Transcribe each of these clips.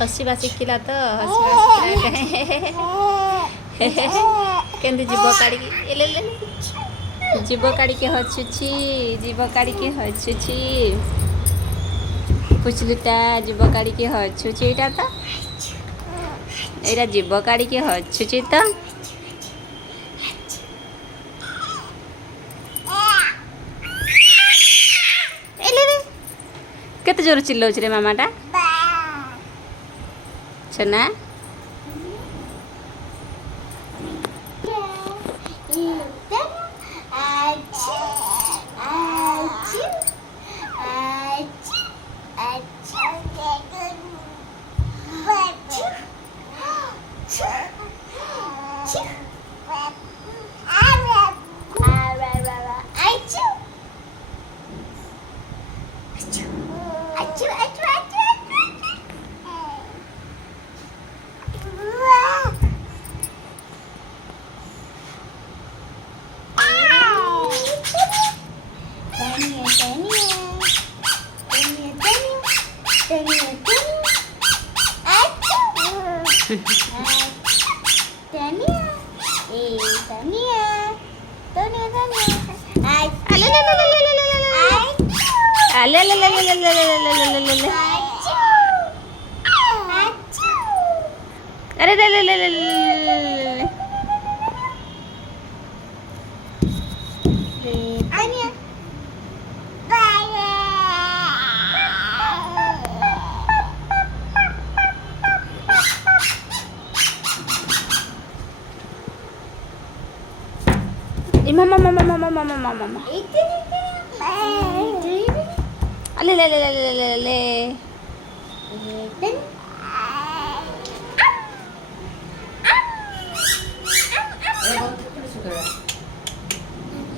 हसवा शिखला तो हसवा केंदी जीव काढ़ी जीव काढ़ी हसुची जीव काढ़ी हसुची पुचलीटा जीव काढ़ी हसुची एटा तो एटा जीव काढ़ी हसुची तो केते जोर चिल्लाउछ रे मामाटा छना अरे mama mama mama mama mama mama ale le le le le le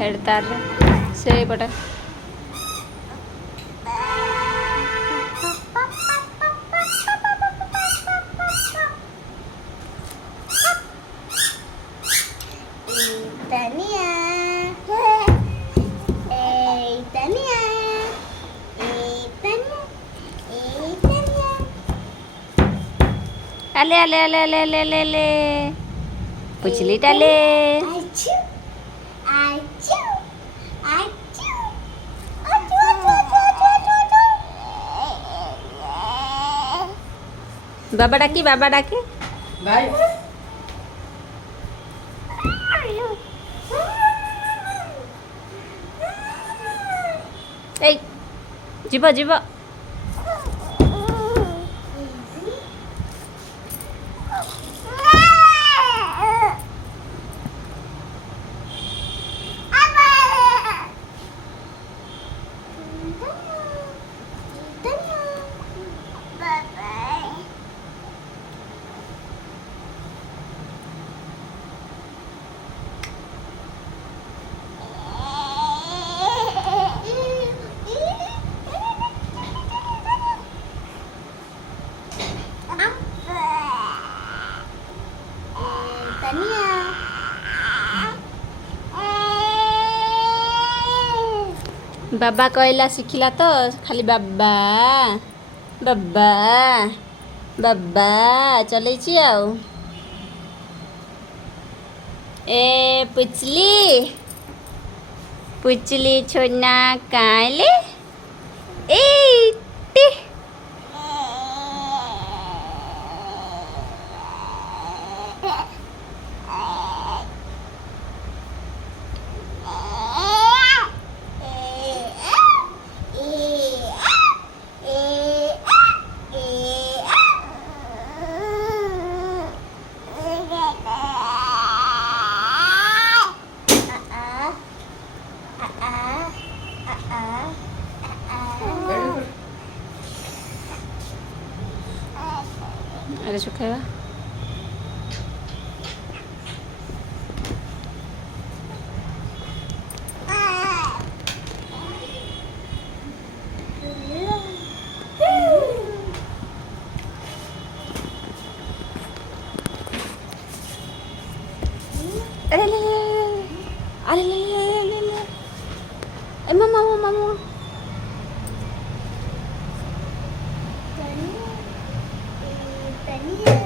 ಹೇಳ್ತಾರೆ ಸರಿ but ale ale ale ale ale ale ale puchli tale बाबा डाकी भाई ए जीव जीव बाबा कहला शिखला तो खाली बाबा बाबा बाबा चले आउ ए पुचली छोना काले ए टी अरे सुखेगा अरे ले अरे ले मामा नहीं है